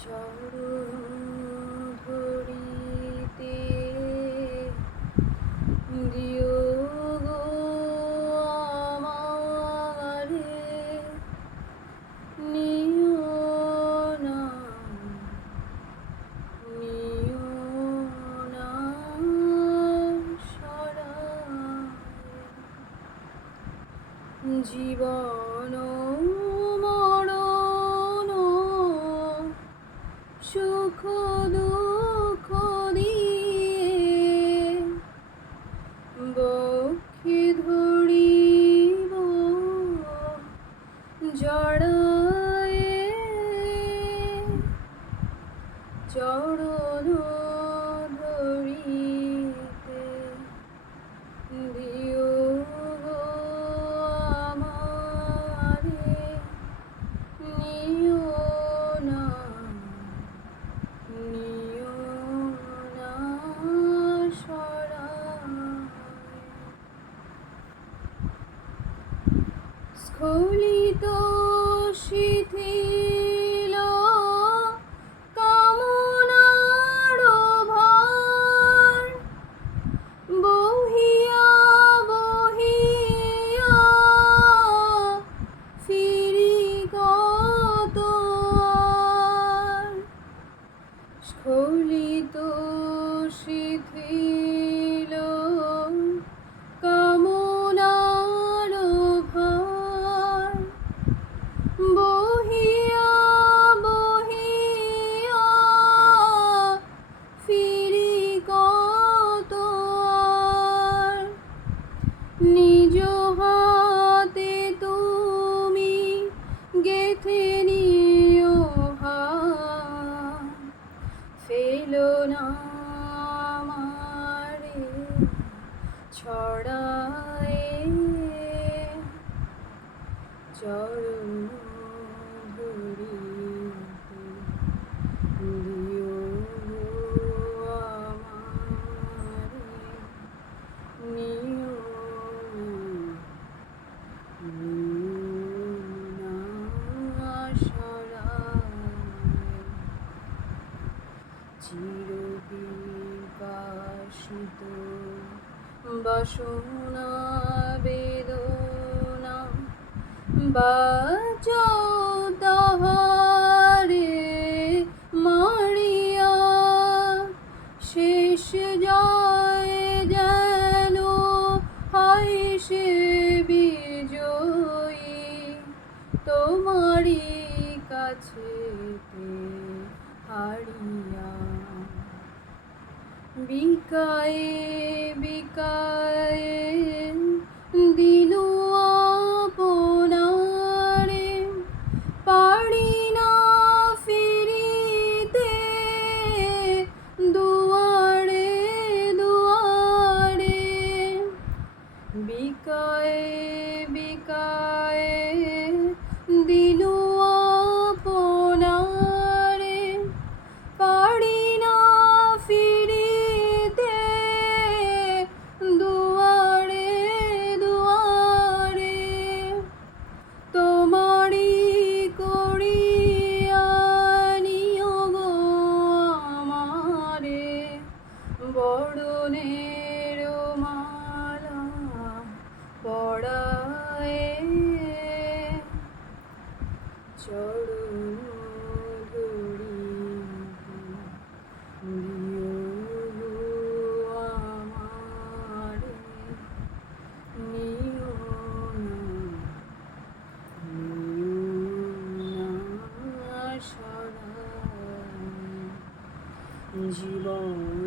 চরণ ধরিতে দিও গো আমারে, নিও না নিও না সরায়। জীবন মরণ সুখ দুঃখ দিয়ে বক্ষে ধরিব জড়ায়ে, চরণ ধরিতে দিও গো আমারে, নিও না নিও না সরায়। স্খলিত শিথিল কামনার ভার, বহিয়া বহিয়া ফিরি কতবার। স্খলিত শিথিল কামনার ভার, বহিয়া বহিয়া ফিরি কতবার। নিজ হাতে তুমি গেঁথে নিও হাত, ফেলো না আমারে ছড়ায়ে, চরণ ধরিতে দিও গো আমারে, নিও না সরায়। চিরবিকাশিত বাসনা বেদনা বাঁচাও তাহারে মারিয়া, শেষ জয় যেন হয় সে বিজয়ী তোমারি কাছেতে হারিয়া। বিকায়ে বিকায়ে দিনু আপনারে, পারি না ফিরিতে দুয়ারে দুয়ারে। বিকায়ে বিকায়ে দিনু আপনারে, পারি না ফিরিতে দুয়ারে দুয়ারে। তোমারি করিয়া নিও গো আমারে, বরণের মালা পরায়ে, চরণ ধরিতে দিও গো আমারে, নিও না সরায়। জীবন